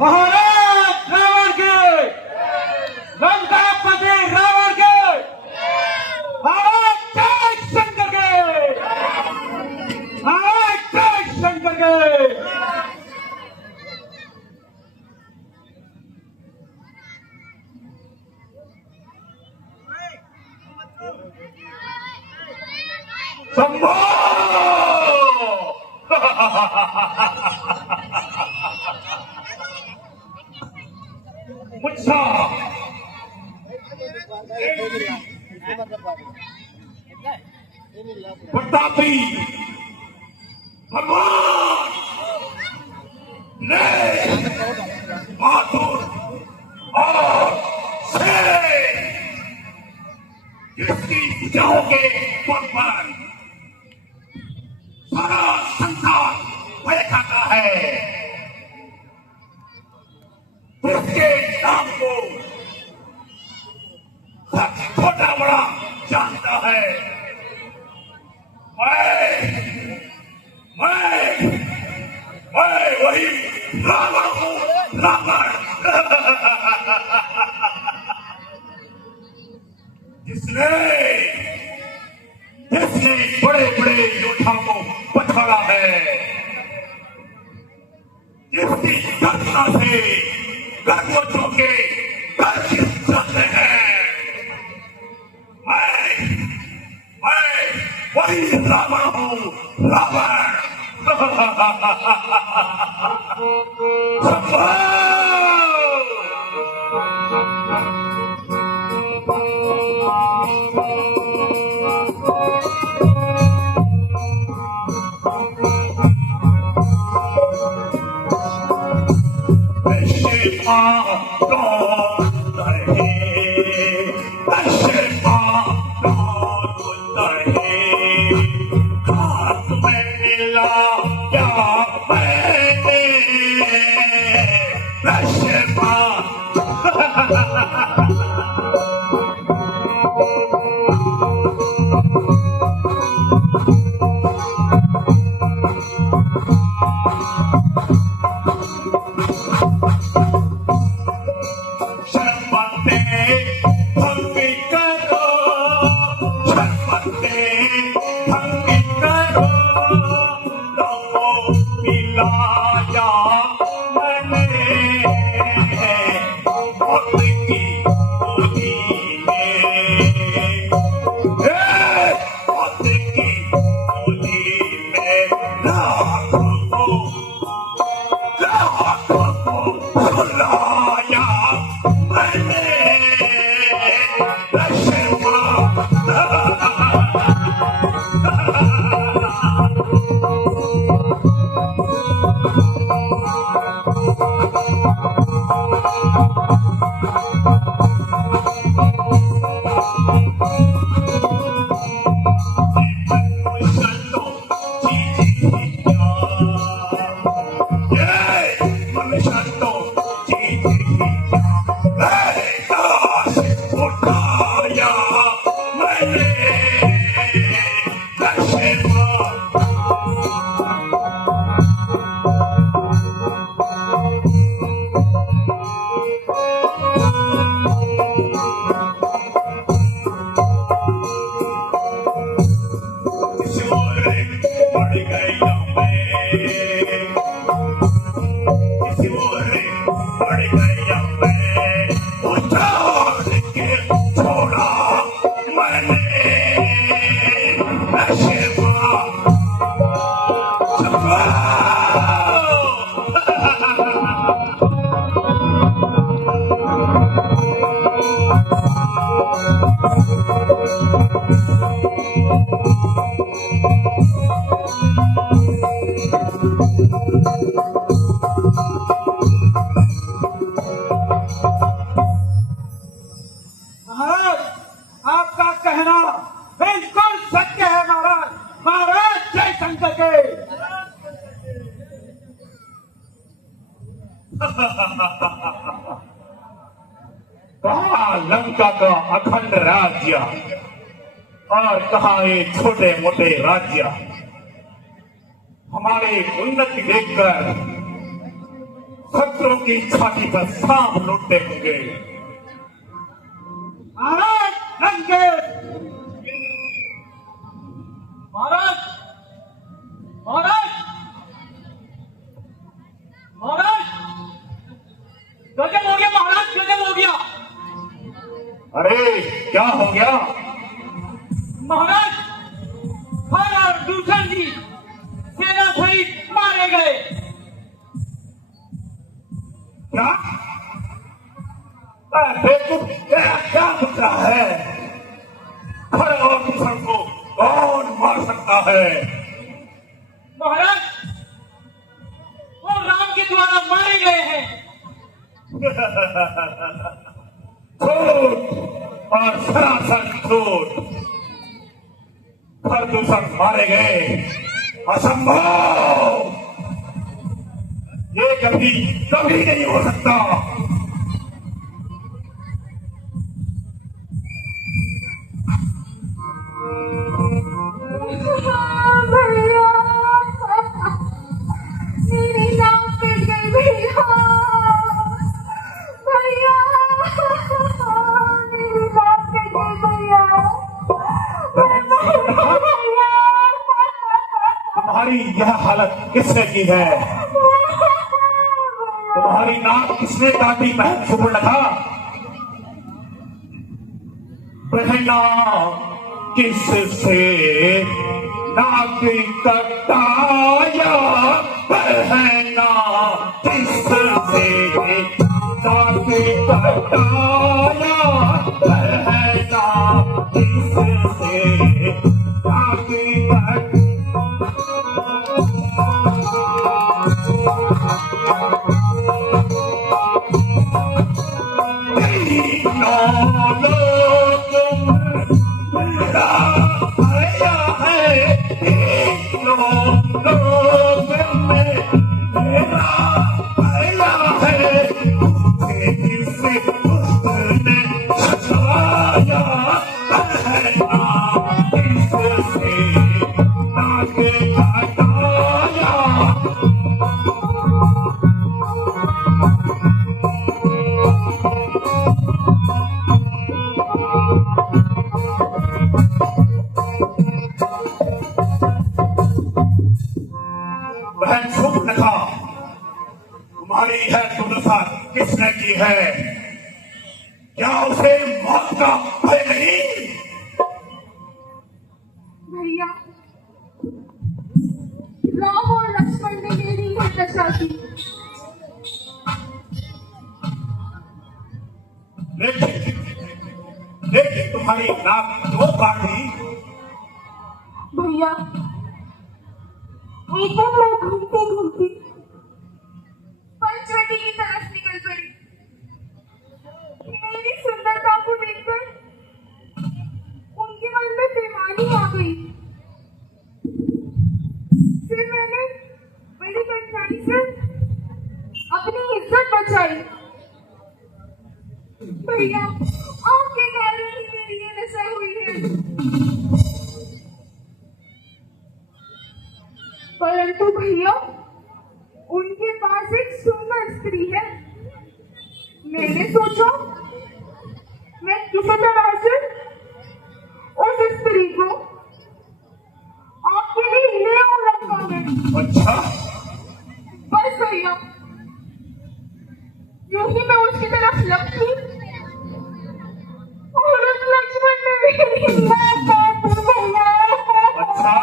महाराज रावण के, लंकापति रावण के, महाराज जय शंकर के, महाराज जय शंकर के। शंभो मुझसा प्रतापी भगवान ने बहादुर और शेर जिसकी भुजाओं के बल पर सारा संसार भय खाता है, उसके नाम को सच छोटा बड़ा जानता है। मैं वही रावण हूँ, रावण जिसने बड़े बड़े योद्धाओं को पछाड़ा है, जिसकी घटना से गर्भवतियों के गर्भ जाते हैं। मैं वही रावण हूँ, रावण। कहा लंका का अखंड राज्य और कहा ये छोटे मोटे राज्य। हमारी उन्नति देखकर शत्रुओं की छाती पर सांप लूटते होंगे। महाराज लंके महाराज महाराज महाराज गजब हो गया महाराज, गजब हो गया अरे क्या हो गया? महाराज। खान और दूषण जी सेना सहित मारे गए। क्या? बेवकूफ, तेरा क्या दिख रहा है? खड़े और दूसरों को कौन मार सकता है? महाराज वो राम के द्वारा मारे गए हैं। झूठ और सरासर झूठ। प्रदूषण मारे गए, असंभव। ये कभी कभी नहीं हो सकता। भैया मेरी नाक कट गई भैया, भैया मेरी नाक कट गई भैया। तुम्हारी यह हालत किसने की है? तुम्हारी नाक किसने काटी? महल सुपर्णखा बहना किससे नाक कटाया? बहना किससे नाक कटाया? बहना किससे नाक बहन सुपर्णखा, तुम्हारी है दुर्दशा किसने की है? क्या उसे मौत का भय नहीं? भैया राम और लक्ष्मण ने मेरी ही दशा की। लेकिन तुम्हारी नाक क्यों काटी? भैया एक दिन मैं घूमते घूमते पंचवटी की तरफ निकल पड़ी। मेरी सुंदरता को देखकर उनके मन में बेईमानी आ गई। फिर मैंने बड़ी कठिनाई से अपनी इज्जत बचाई। भैया आपके कारण ही मेरी ये दशा हुई है। परंतु भैया उनके पास एक सुंदर स्त्री है। मैंने सोचा मैं किसी तरह से उस स्त्री को आपके लिए ले आऊं लंका में। अच्छा, बस भैया यूं ही मैं उसकी तरफ लपकी और उस लक्ष्मण ने मेरी नाक काट दी भैया। अच्छा।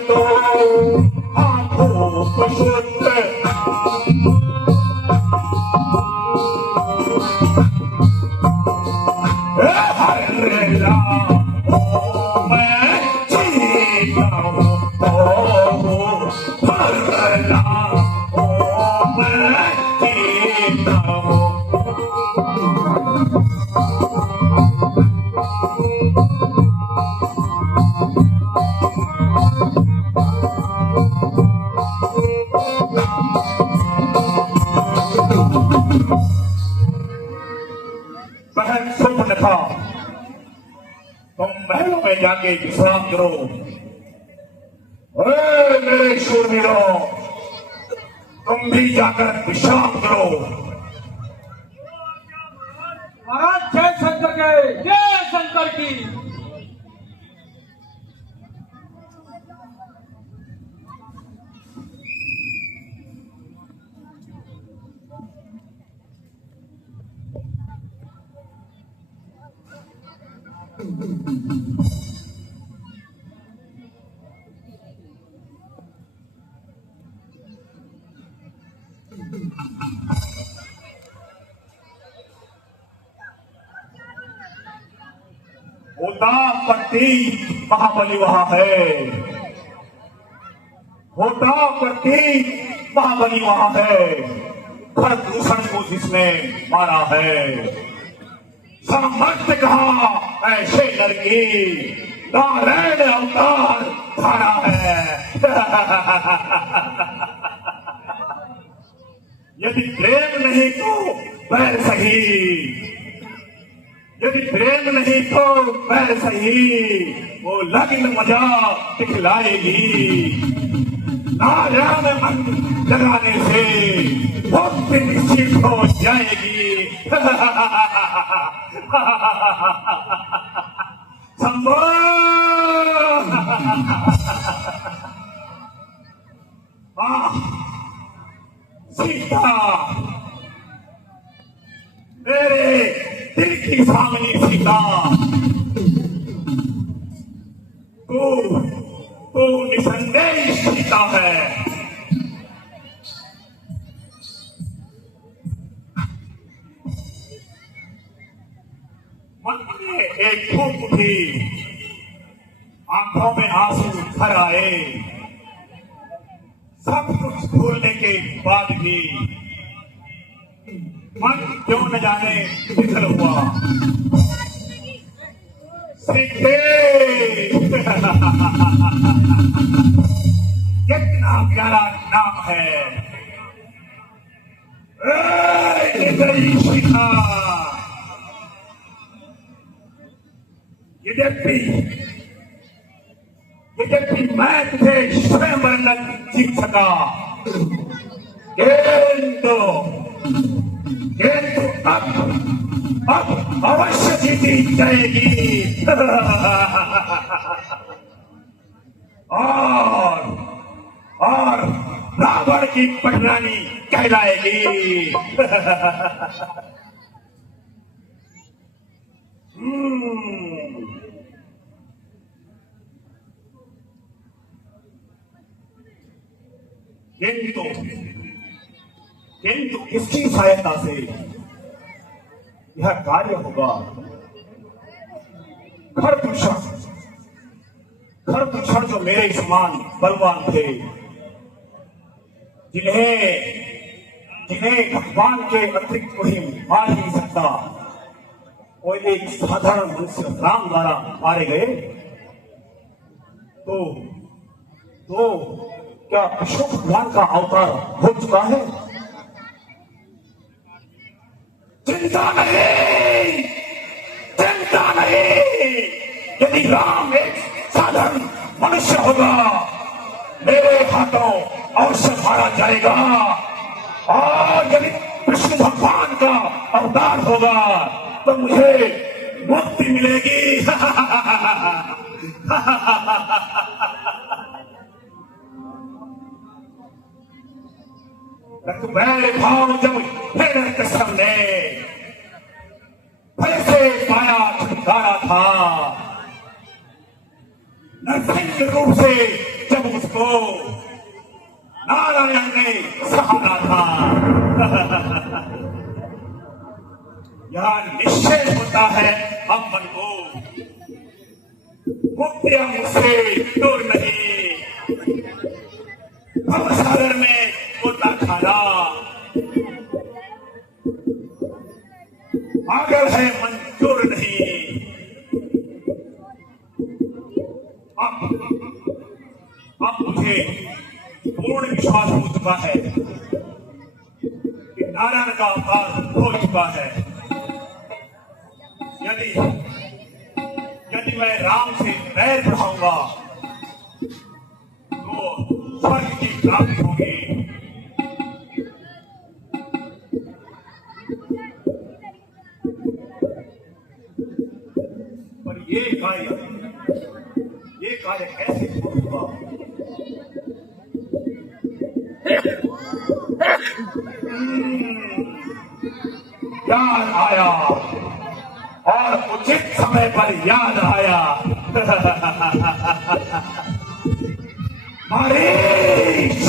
तो आंखों को शुद्ध हरे राम मैं जीता हूँ हरे राम मैं जीता हूँ बहन स्वप्न था तुम महलों में जाके विश्राम करो। अरे मेरे शूरवीरों तुम भी जाकर विश्राम करो। महाराज जय शंकर के जय शंकर की। होता प्रतीक महाबली वहां है, होता प्रतीक महाबली वहां है। खरदूषण को जिसने मारा है सामर्थ्य कहा ऐसे लड़की नारायण अवतार धारा है। यदि प्रेम नहीं तो बैर सही, यदि प्रेम नहीं तो बैर सही, वो लगन मजा दिखलाएगी। नारायण मन लगाने से मुक्ति निश्चित हो जाएगी। संभो सीता मेरे दिल की सामनी सीता, तू निसंदेह सीता है। मन में एक धूप उठी, आंखों में आंसू भर आए। सब कुछ भूलने के बाद भी मन क्यों न जाने विफल हुआ। सीते कितना प्यारा नाम है। गई सीता, यद्यपि मैं तुझे स्वयं वर्णन जीत सका, किंतु अब अवश्य जीती जाएगी। और रावण की पटरानी कहलाएगी। किंतु किसकी सहायता से यह कार्य होगा? खरदूषण जो मेरे समान बलवान थे, जिन्हें भगवान के अतिरिक्त कोई मार नहीं सकता, वो एक साधारण मनुष्य राम द्वारा मारे गए। तो क्या विष्णु भगवान का अवतार हो चुका है? चिंता नहीं, चिंता नहीं। यदि राम एक साधारण मनुष्य होगा, मेरे हाथों अवश्य मारा जाएगा। और यदि विष्णु भगवान का अवतार होगा तो मुझे मुक्ति मिलेगी। मेरे भाव जब हिरण्य कश्यप ने भय से पाया छुटकारा था, नरसिंह रूप से जब को नारायण ने सहारा था। यह निश्चय होता है हम मन को, मुक्तियां मुझसे दूर नहीं, हम सागर में होता खाना, पागल है मंजूर नहीं। अब मुझे पूर्ण विश्वास हो चुका है कि नारायण का अवतार हो चुका है। यदि मैं राम से पैर बढ़ाऊंगा तो स्वर्ग की प्राप्ति होगी। पर ये कार्य कैसे होगा? याद आया और उचित समय पर याद आया। मारीच,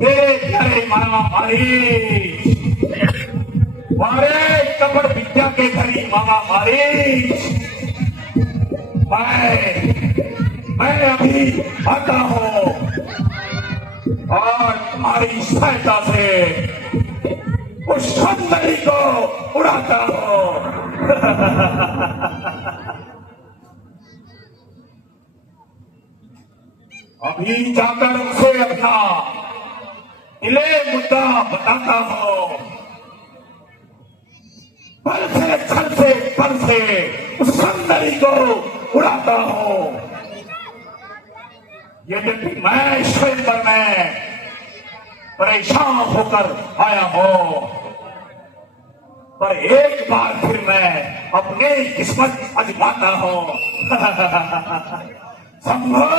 मेरे प्यारे मामा मारीच, मारे कपड़ विद्या के धनी मामा मारीच, मैं अभी आता हूँ और तुम्हारी सहायता से उस सुंदरी को उड़ाता हूँ। अभी जाकर उसे अपना दिले मुद्दा बताता हूँ। पल से उस सुंदरी को उड़ाता हूँ। यद्यपि मैं स्वयंवर में परेशान होकर आया हूँ, पर एक बार फिर मैं अपनी किस्मत आजमाता हूँ। संभव